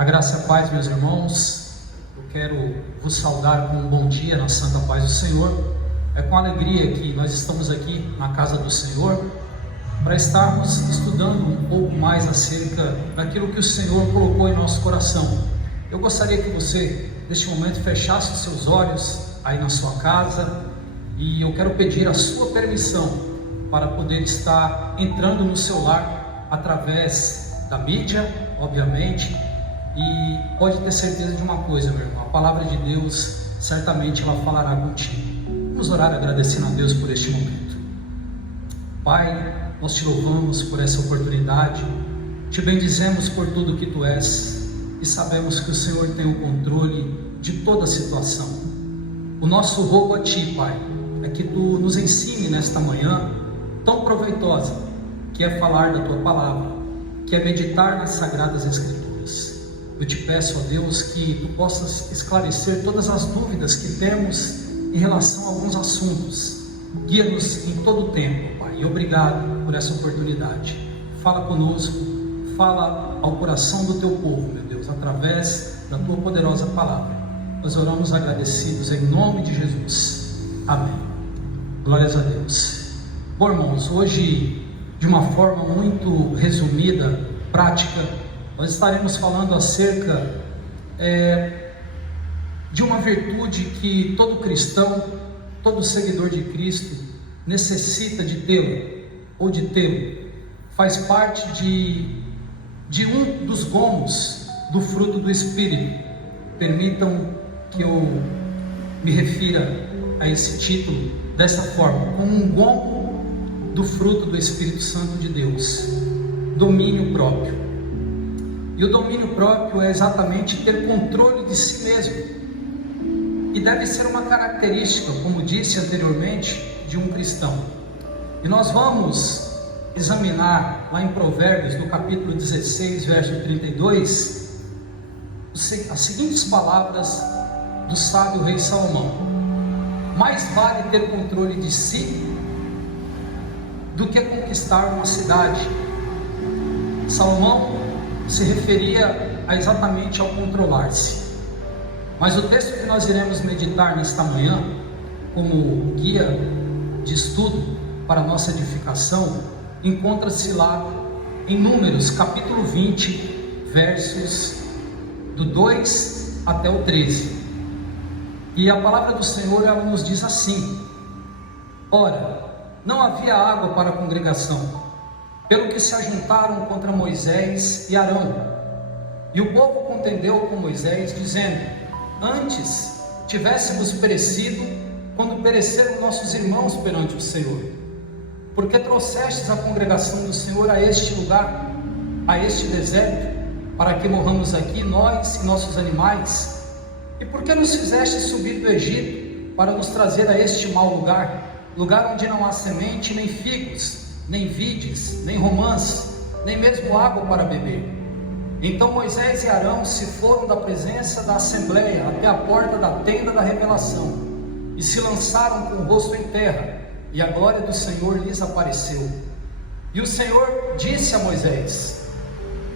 A graça e a paz, meus irmãos. Eu quero vos saudar com um bom dia na santa paz do Senhor. É com alegria que nós estamos aqui na casa do Senhor para estarmos estudando um pouco mais acerca daquilo que o Senhor colocou em nosso coração. Eu gostaria que você, neste momento, fechasse os seus olhos aí na sua casa, e eu quero pedir a sua permissão para poder estar entrando no seu lar através da mídia, obviamente. E pode ter certeza de uma coisa, meu irmão: a palavra de Deus certamente ela falará contigo. Vamos orar agradecendo a Deus por este momento. Pai, nós te louvamos por essa oportunidade, te bendizemos por tudo que tu és, e sabemos que o Senhor tem o controle de toda a situação. O nosso rogo a ti, Pai, é que tu nos ensine nesta manhã tão proveitosa, que é falar da tua palavra, que é meditar nas sagradas escrituras. Eu te peço, ó Deus, que tu possas esclarecer todas as dúvidas que temos em relação a alguns assuntos. Guia-nos em todo o tempo, Pai, e obrigado por essa oportunidade. Fala conosco, fala ao coração do teu povo, meu Deus, através da tua poderosa palavra. Nós oramos agradecidos em nome de Jesus. Amém. Glórias a Deus. Bom, irmãos, hoje, de uma forma muito resumida, prática, nós estaremos falando acerca de uma virtude que todo cristão, todo seguidor de Cristo necessita de tê-lo, ou de tê-lo. Faz parte de um dos gomos do fruto do Espírito. Permitam que eu me refira a esse título dessa forma: como um gomo do fruto do Espírito Santo de Deus, domínio próprio. E o domínio próprio é exatamente ter controle de si mesmo, e deve ser uma característica, como disse anteriormente, de um cristão. E nós vamos examinar lá em Provérbios, no capítulo 16, verso 32, as seguintes palavras do sábio rei Salomão: mais vale ter controle de si do que conquistar uma cidade. Salomão se referia exatamente ao controlar-se. Mas o texto que nós iremos meditar nesta manhã, como guia de estudo para a nossa edificação, encontra-se lá em Números, capítulo 20, versos do 2 até o 13. E a palavra do Senhor, ela nos diz assim: ora, não havia água para a congregação, pelo que se ajuntaram contra Moisés e Arão. E o povo contendeu com Moisés, dizendo: antes tivéssemos perecido quando pereceram nossos irmãos perante o Senhor, porque trouxestes a congregação do Senhor a este lugar, a este deserto, para que morramos aqui, nós e nossos animais. E por que nos fizeste subir do Egito para nos trazer a este mau lugar, lugar onde não há semente, nem figos, nem vides, nem romãs, nem mesmo água para beber? Então Moisés e Arão se foram da presença da assembleia até a porta da tenda da revelação, e se lançaram com o rosto em terra, e a glória do Senhor lhes apareceu. E o Senhor disse a Moisés: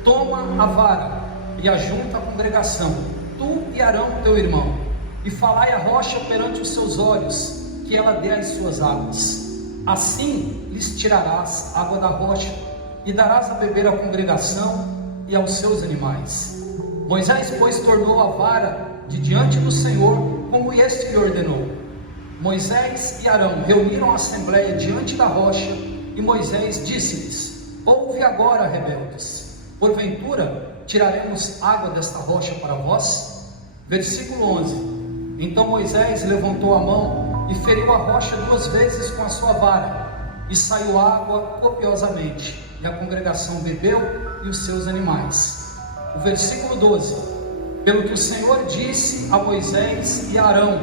toma a vara e ajunta a congregação, tu e Arão teu irmão, e falai a rocha perante os seus olhos, que ela dê as suas águas. Assim lhes tirarás água da rocha, e darás a beber à congregação e aos seus animais. Moisés, pois, tornou a vara de diante do Senhor, como este lhe ordenou. Moisés e Arão reuniram a assembleia diante da rocha, e Moisés disse-lhes: ouve agora, rebeldes, porventura tiraremos água desta rocha para vós? Versículo 11: então Moisés levantou a mão e feriu a rocha 2 vezes com a sua vara, e saiu água copiosamente, e a congregação bebeu e os seus animais. O versículo 12: pelo que o Senhor disse a Moisés e a Arão: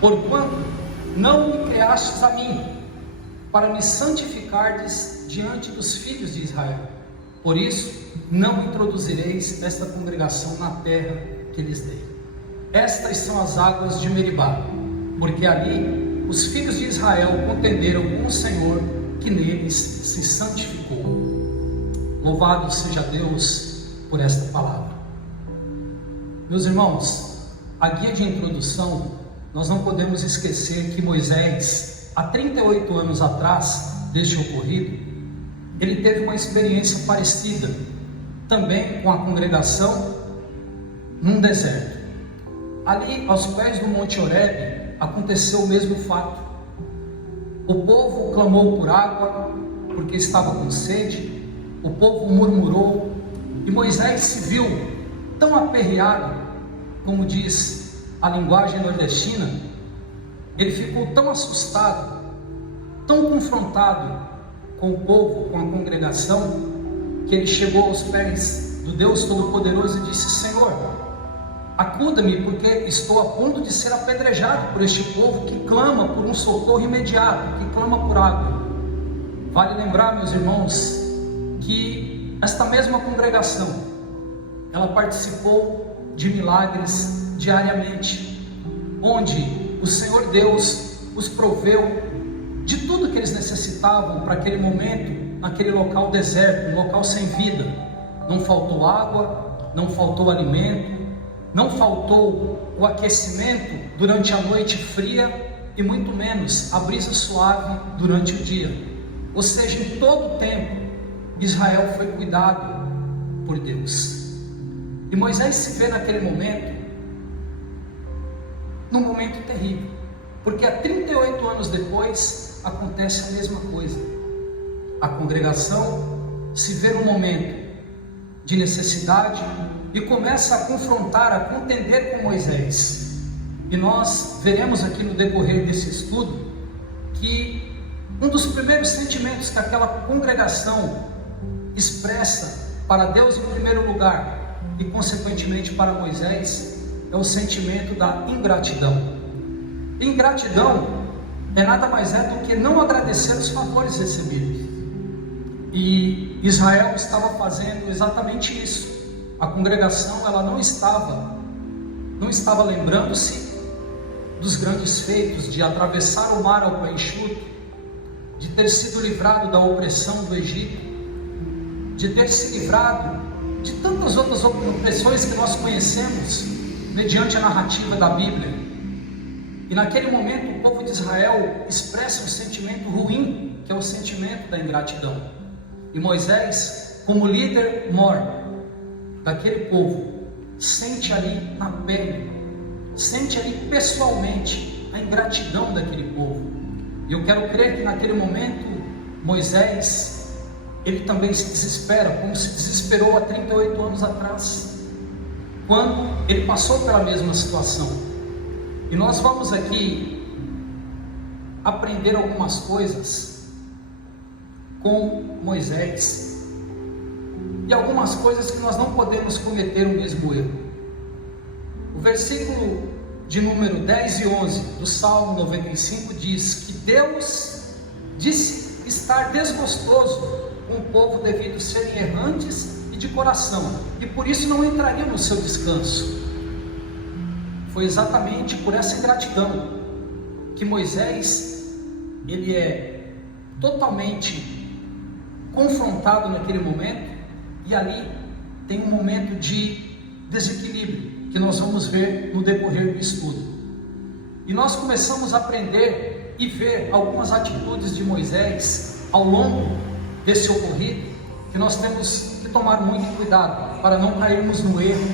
porquanto não me criastes a mim, para me santificardes diante dos filhos de Israel, por isso não introduzireis esta congregação na terra que lhes dei. Estas são as águas de Meribá, porque ali os filhos de Israel contenderam com o Senhor, que neles se santificou. Louvado seja Deus por esta palavra. Meus irmãos, a guia de introdução, nós não podemos esquecer que Moisés, há 38 anos atrás deste ocorrido, ele teve uma experiência parecida, também com a congregação, num deserto. Ali, aos pés do Monte Horebe, aconteceu o mesmo fato. O povo clamou por água, porque estava com sede, o povo murmurou, e Moisés se viu tão aperreado, como diz a linguagem nordestina, ele ficou tão assustado, tão confrontado com o povo, com a congregação, que ele chegou aos pés do Deus Todo-Poderoso e disse: Senhor, acuda-me, porque estou a ponto de ser apedrejado por este povo que clama por um socorro imediato, que clama por água. Vale lembrar, meus irmãos, que esta mesma congregação, ela participou de milagres diariamente, onde o Senhor Deus os proveu de tudo que eles necessitavam para aquele momento, naquele local deserto, um local sem vida. Não faltou água, não faltou alimento, não faltou o aquecimento durante a noite fria e muito menos a brisa suave durante o dia. Ou seja, em todo o tempo, Israel foi cuidado por Deus. E Moisés se vê naquele momento, num momento terrível, porque há 38 anos depois acontece a mesma coisa. A congregação se vê num momento de necessidade e começa a confrontar, a contender com Moisés. E nós veremos aqui no decorrer desse estudo que um dos primeiros sentimentos que aquela congregação expressa para Deus em primeiro lugar e consequentemente para Moisés é o sentimento da ingratidão. Ingratidão é nada mais do que não agradecer os favores recebidos. E Israel estava fazendo exatamente isso. A congregação, ela não estava lembrando-se dos grandes feitos, de atravessar o mar ao pé enxuto, de ter sido livrado da opressão do Egito, de ter se livrado de tantas outras opressões que nós conhecemos mediante a narrativa da Bíblia. E naquele momento o povo de Israel expressa um sentimento ruim, que é o sentimento da ingratidão. E Moisés, como líder mor daquele povo, sente ali na pele, sente ali pessoalmente a ingratidão daquele povo. E eu quero crer que naquele momento Moisés, ele também se desespera, como se desesperou há 38 anos atrás, quando ele passou pela mesma situação. E nós vamos aqui aprender algumas coisas com Moisés, e algumas coisas que nós não podemos cometer o mesmo erro. O versículo de número 10 e 11 do Salmo 95 diz que Deus disse estar desgostoso com o povo devido serem errantes e de coração, e por isso não entraria no seu descanso. Foi exatamente por essa ingratidão que Moisés, ele é totalmente confrontado naquele momento, e ali tem um momento de desequilíbrio, que nós vamos ver no decorrer do estudo. E nós começamos a aprender e ver algumas atitudes de Moisés ao longo desse ocorrido, que nós temos que tomar muito cuidado, para não cairmos no erro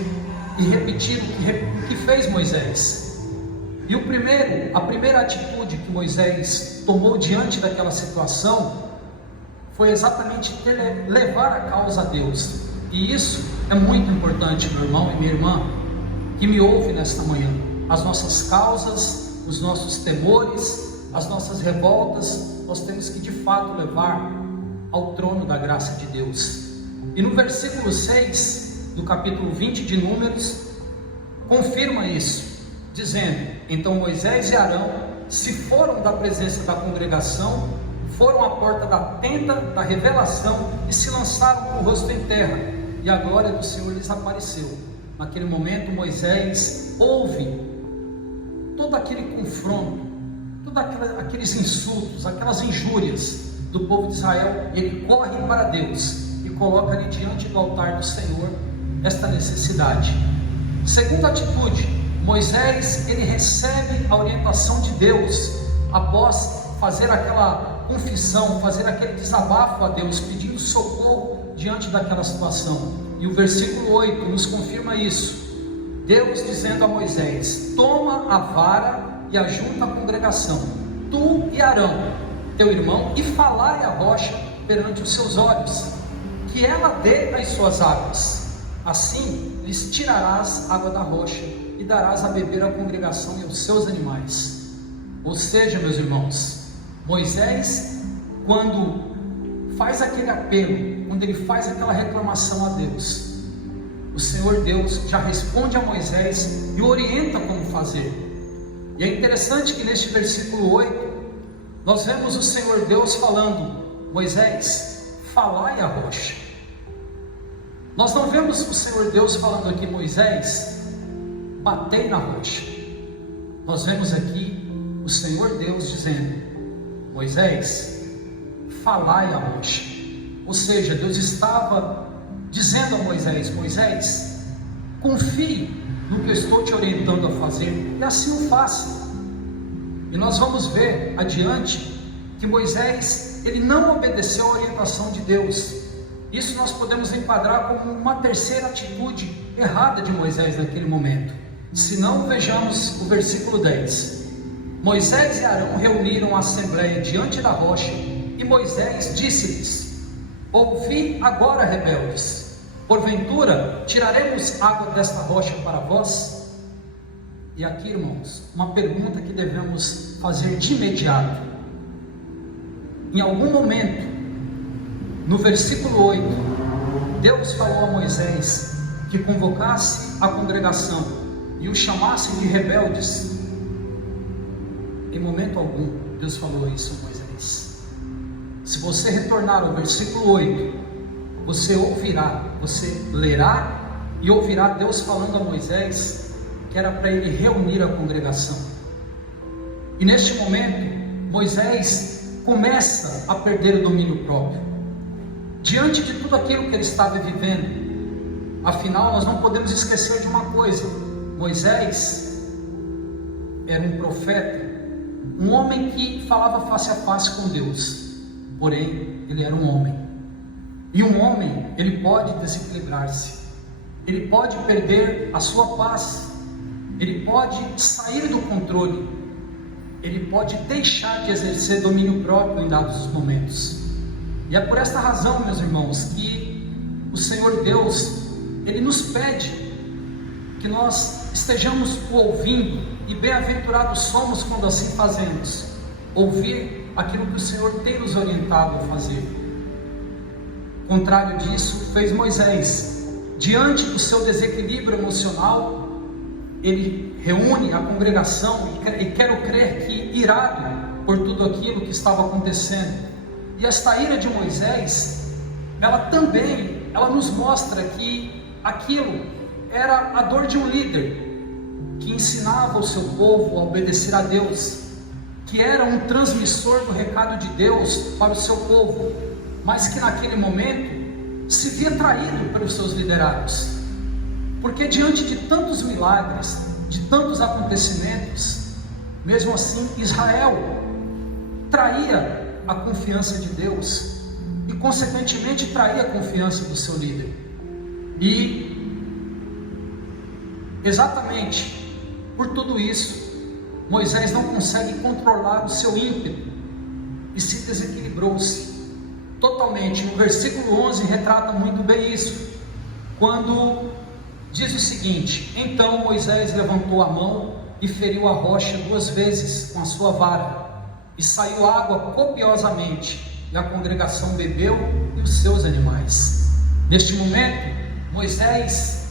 e repetir o que fez Moisés. E a primeira atitude que Moisés tomou diante daquela situação foi exatamente levar a causa a Deus. E isso é muito importante, meu irmão e minha irmã, que me ouve nesta manhã. As nossas causas, os nossos temores, as nossas revoltas, nós temos que de fato levar ao trono da graça de Deus. E no versículo 6 do capítulo 20 de Números, confirma isso, dizendo: então Moisés e Arão se foram da presença da congregação, foram à porta da tenda da revelação e se lançaram com o rosto em terra, e a glória do Senhor lhes apareceu. Naquele momento Moisés ouve todo aquele confronto, todos aqueles insultos, aquelas injúrias do povo de Israel, e ele corre para Deus e coloca ali diante do altar do Senhor esta necessidade. Segunda atitude, Moisés, ele recebe a orientação de Deus após fazer aquela confissão, fazer aquele desabafo a Deus, pedindo socorro diante daquela situação. E o versículo 8 nos confirma isso. Deus dizendo a Moisés: toma a vara e ajunta a congregação, tu e Arão, teu irmão, e falai a rocha perante os seus olhos, que ela dê as suas águas. Assim lhes tirarás água da rocha e darás a beber à congregação e aos seus animais. Ou seja, meus irmãos, Moisés, quando faz aquele apelo, quando ele faz aquela reclamação a Deus, o Senhor Deus já responde a Moisés e o orienta como fazer. E é interessante que neste versículo 8, nós vemos o Senhor Deus falando: Moisés, falai a rocha. Nós não vemos o Senhor Deus falando aqui: Moisés, batei na rocha. Nós vemos aqui o Senhor Deus dizendo: Moisés, falai a rocha. Ou seja, Deus estava dizendo a Moisés: Moisés, confie no que eu estou te orientando a fazer, e assim o faça. E nós vamos ver adiante que Moisés, ele não obedeceu a orientação de Deus. Isso nós podemos enquadrar como uma terceira atitude errada de Moisés naquele momento. Se não, vejamos o versículo 10. Moisés e Arão reuniram a assembleia diante da rocha, e Moisés disse-lhes: ouvi agora, rebeldes, porventura tiraremos água desta rocha para vós? E aqui, irmãos, uma pergunta que devemos fazer de imediato. Em algum momento, no versículo 8, Deus falou a Moisés que convocasse a congregação e o chamasse de rebeldes? Em momento algum Deus falou isso a Moisés. Se você retornar ao versículo 8, você ouvirá, você lerá e ouvirá Deus falando a Moisés que era para ele reunir a congregação. E neste momento, Moisés começa a perder o domínio próprio, diante de tudo aquilo que ele estava vivendo. Afinal, nós não podemos esquecer de uma coisa: Moisés era um profeta, um homem que falava face a face com Deus, porém, ele era um homem, e um homem, ele pode desequilibrar-se, ele pode perder a sua paz, ele pode sair do controle, ele pode deixar de exercer domínio próprio em dados momentos. E é por esta razão, meus irmãos, que o Senhor Deus, ele nos pede que nós estejamos o ouvindo, e bem-aventurados somos quando assim fazemos, ouvir aquilo que o Senhor tem nos orientado a fazer. Contrário disso, fez Moisés. Diante do seu desequilíbrio emocional, ele reúne a congregação e quero crer que irado por tudo aquilo que estava acontecendo. E esta ira de Moisés, ela nos mostra que aquilo era a dor de um líder que ensinava o seu povo a obedecer a Deus, que era um transmissor do recado de Deus para o seu povo, mas que naquele momento se via traído pelos seus liderados, porque diante de tantos milagres, de tantos acontecimentos, mesmo assim Israel traía a confiança de Deus e consequentemente traía a confiança do seu líder. E exatamente por tudo isso, Moisés não consegue controlar o seu ímpeto e se desequilibrou-se totalmente. No versículo 11 retrata muito bem isso, quando diz o seguinte: então Moisés levantou a mão e feriu a rocha 2 vezes com a sua vara, e saiu água copiosamente, e a congregação bebeu e os seus animais. Neste momento, Moisés,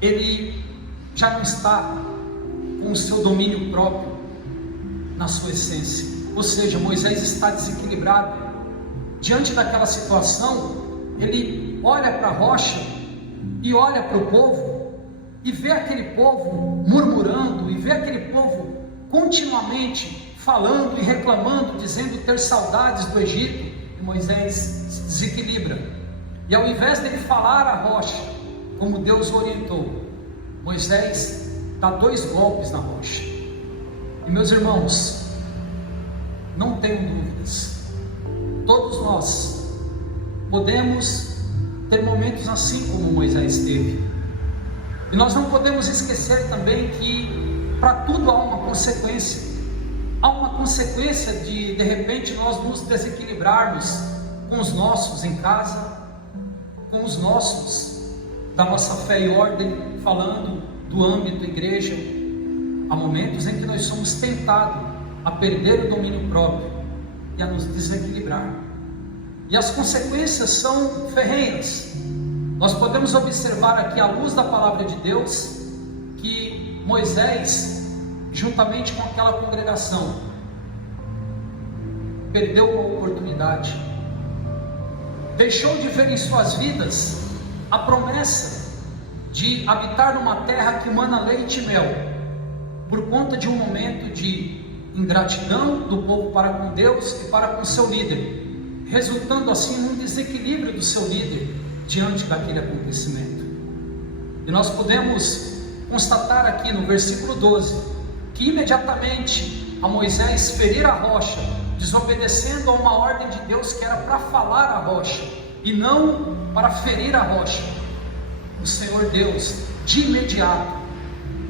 ele já não está com o seu domínio próprio na sua essência, ou seja, Moisés está desequilibrado. Diante daquela situação, ele olha para a rocha e olha para o povo e vê aquele povo murmurando, e vê aquele povo continuamente falando e reclamando, dizendo ter saudades do Egito. E Moisés se desequilibra, e ao invés dele falar à rocha como Deus o orientou, Moisés dá 2 golpes na rocha. E meus irmãos, não tenham dúvidas, todos nós podemos ter momentos assim como Moisés teve. E nós não podemos esquecer também que para tudo há uma consequência. Há uma consequência de repente nós nos desequilibrarmos com os nossos em casa, com os nossos da nossa fé e ordem, falando do âmbito igreja. Há momentos em que nós somos tentados a perder o domínio próprio e a nos desequilibrar. E as consequências são ferrenhas. Nós podemos observar aqui, à luz da palavra de Deus, que Moisés, juntamente com aquela congregação, perdeu uma oportunidade, deixou de ver em suas vidas a promessa de habitar numa terra que mana leite e mel, por conta de um momento de ingratidão do povo para com Deus e para com seu líder, resultando assim num desequilíbrio do seu líder diante daquele acontecimento. E nós podemos constatar aqui no versículo 12, que imediatamente a Moisés ferir a rocha, desobedecendo a uma ordem de Deus que era para falar a rocha e não para ferir a rocha, o Senhor Deus de imediato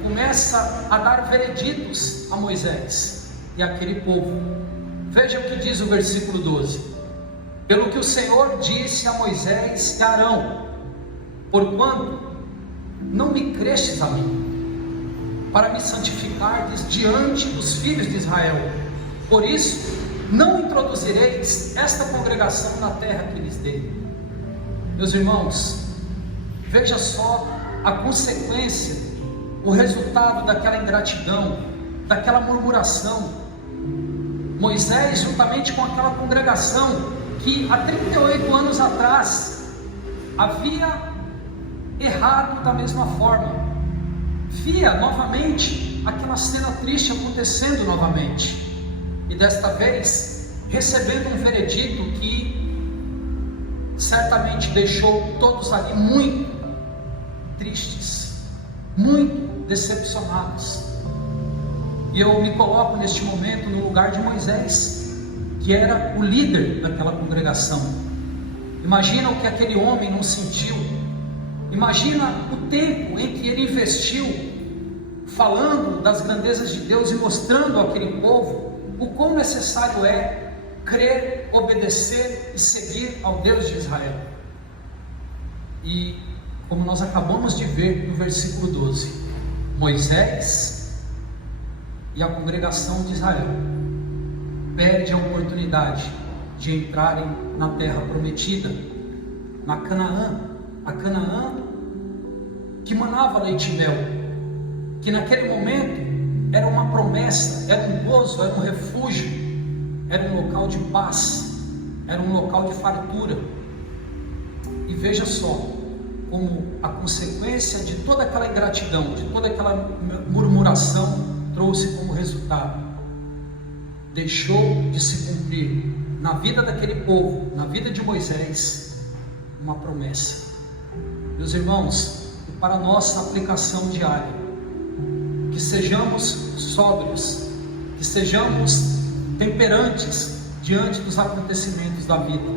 começa a dar vereditos a Moisés e àquele povo. Veja o que diz o versículo 12: pelo que o Senhor disse a Moisés e a Arão: porquanto não me crestes a mim, para me santificardes diante dos filhos de Israel, por isso não introduzireis esta congregação na terra que lhes dei. Meus irmãos, veja só a consequência, o resultado daquela ingratidão, daquela murmuração. Moisés, juntamente com aquela congregação que há 38 anos atrás havia errado da mesma forma, via novamente aquela cena triste acontecendo novamente, e desta vez recebendo um veredito que certamente deixou todos ali muito tristes, muito decepcionados. E eu me coloco neste momento no lugar de Moisés, que era o líder daquela congregação. Imagina o que aquele homem não sentiu. Imagina o tempo em que ele investiu falando das grandezas de Deus e mostrando àquele povo o quão necessário é crer, obedecer e seguir ao Deus de Israel. E como nós acabamos de ver no versículo 12, Moisés e a congregação de Israel perde a oportunidade de entrarem na terra prometida, na Canaã, a Canaã que manava leite e mel, que naquele momento era uma promessa, era um gozo, era um refúgio, era um local de paz, era um local de fartura. E veja só como a consequência de toda aquela ingratidão, de toda aquela murmuração, trouxe como resultado: deixou de se cumprir na vida daquele povo, na vida de Moisés, uma promessa. Meus irmãos, e para a nossa aplicação diária, que sejamos sóbrios, que sejamos temperantes diante dos acontecimentos da vida,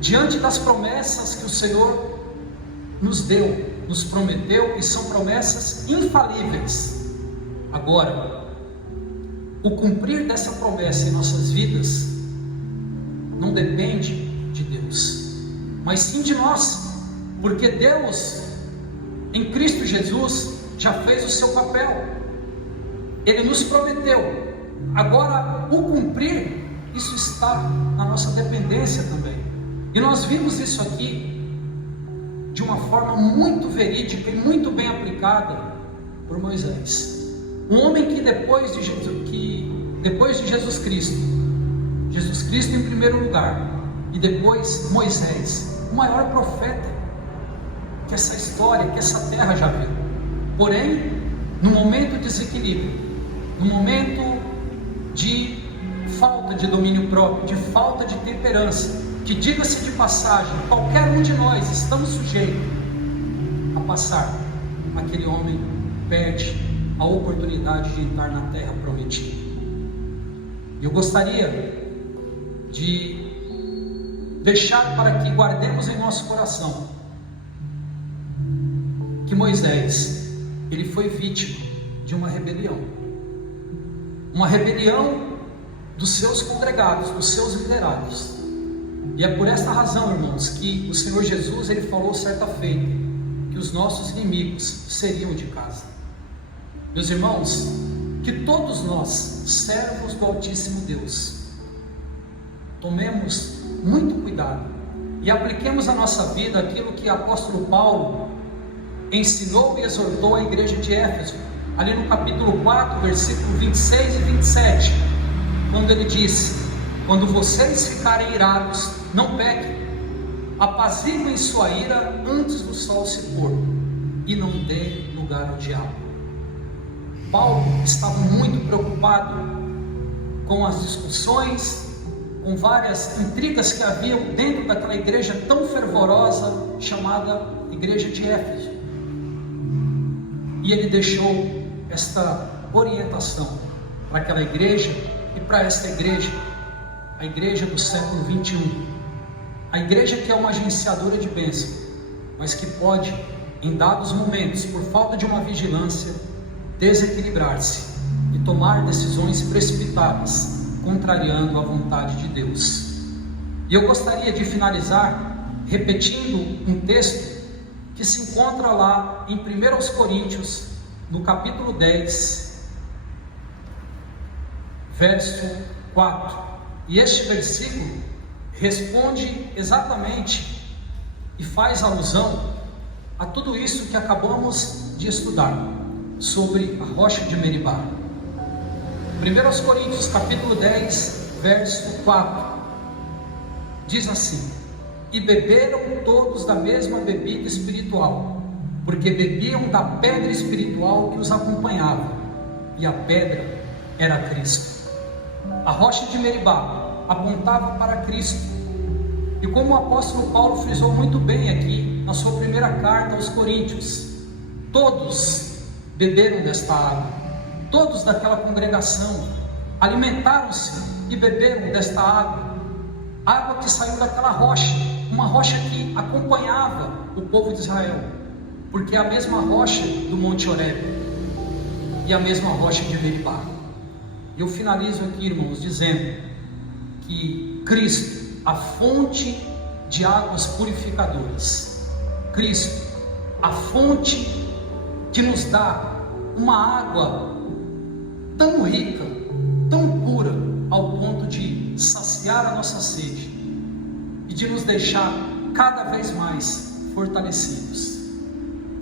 diante das promessas que o Senhor nos deu, nos prometeu, e são promessas infalíveis. Agora, o cumprir dessa promessa em nossas vidas não depende de Deus, mas sim de nós, porque Deus em Cristo Jesus já fez o seu papel. Ele nos prometeu. Agora, o cumprir, isso está na nossa dependência também. E nós vimos isso aqui de uma forma muito verídica e muito bem aplicada por Moisés, um homem que depois de Jesus Cristo em primeiro lugar, e depois Moisés, o maior profeta que essa história, que essa terra já viu. Porém, no momento de desequilíbrio, no momento de falta de domínio próprio, de falta de temperança, que, diga-se de passagem, qualquer um de nós estamos sujeitos a passar, aquele homem perde a oportunidade de entrar na terra prometida. Eu gostaria de deixar para que guardemos em nosso coração que Moisés, ele foi vítima de uma rebelião dos seus congregados, dos seus liderados. E é por esta razão, irmãos, que o Senhor Jesus, ele falou certa feita que os nossos inimigos seriam de casa. Meus irmãos, que todos nós, servos do Altíssimo Deus, tomemos muito cuidado e apliquemos à nossa vida aquilo que o apóstolo Paulo ensinou e exortou a igreja de Éfeso, ali no capítulo 4, versículo 26 e 27, quando ele disse: quando vocês ficarem irados, não pequem, apaziguem sua ira antes do sol se pôr, e não dê lugar ao diabo. Paulo estava muito preocupado com as discussões, com várias intrigas que haviam dentro daquela igreja tão fervorosa, chamada igreja de Éfeso. E ele deixou esta orientação para aquela igreja e para esta igreja, a igreja do século 21, a igreja que é uma agenciadora de bênção, mas que pode, em dados momentos, por falta de uma vigilância, desequilibrar-se e tomar decisões precipitadas, contrariando a vontade de Deus. E eu gostaria de finalizar repetindo um texto que se encontra lá em 1 Coríntios, no capítulo 10, verso 4. E este versículo responde exatamente e faz alusão a tudo isso que acabamos de estudar sobre a rocha de Meribá. 1 Coríntios capítulo 10, verso 4, diz assim: e beberam todos da mesma bebida espiritual, porque bebiam da pedra espiritual que os acompanhava, e a pedra era Cristo. A rocha de Meribá apontava para Cristo, e como o apóstolo Paulo frisou muito bem aqui na sua primeira carta aos Coríntios, todos beberam desta água, todos daquela congregação alimentaram-se e beberam desta água que saiu daquela rocha, uma rocha que acompanhava o povo de Israel, porque é a mesma rocha do Monte Horebe e a mesma rocha de Meribá. E eu finalizo aqui, irmãos, dizendo que Cristo, a fonte de águas purificadoras, Cristo, a fonte que nos dá uma água tão rica, tão pura, ao ponto de saciar a nossa sede e de nos deixar cada vez mais fortalecidos.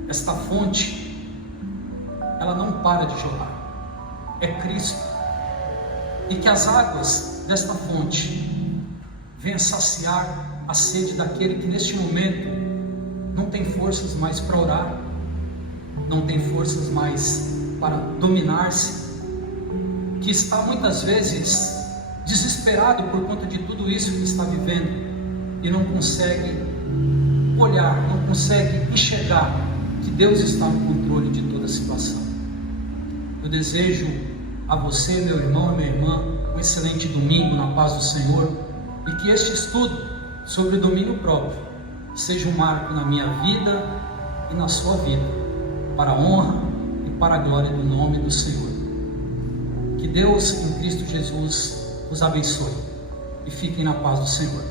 Esta fonte, ela não para de jorrar, é Cristo. E que as águas desta fonte venham saciar a sede daquele que neste momento não tem forças mais para orar, não tem forças mais para dominar-se, que está muitas vezes desesperado por conta de tudo isso que está vivendo e não consegue olhar, não consegue enxergar que Deus está no controle de toda a situação. Eu desejo a você, meu irmão e minha irmã, um excelente domingo na paz do Senhor, e que este estudo sobre o domínio próprio seja um marco na minha vida e na sua vida, para a honra e para a glória do nome do Senhor. Que Deus em Cristo Jesus os abençoe e fiquem na paz do Senhor.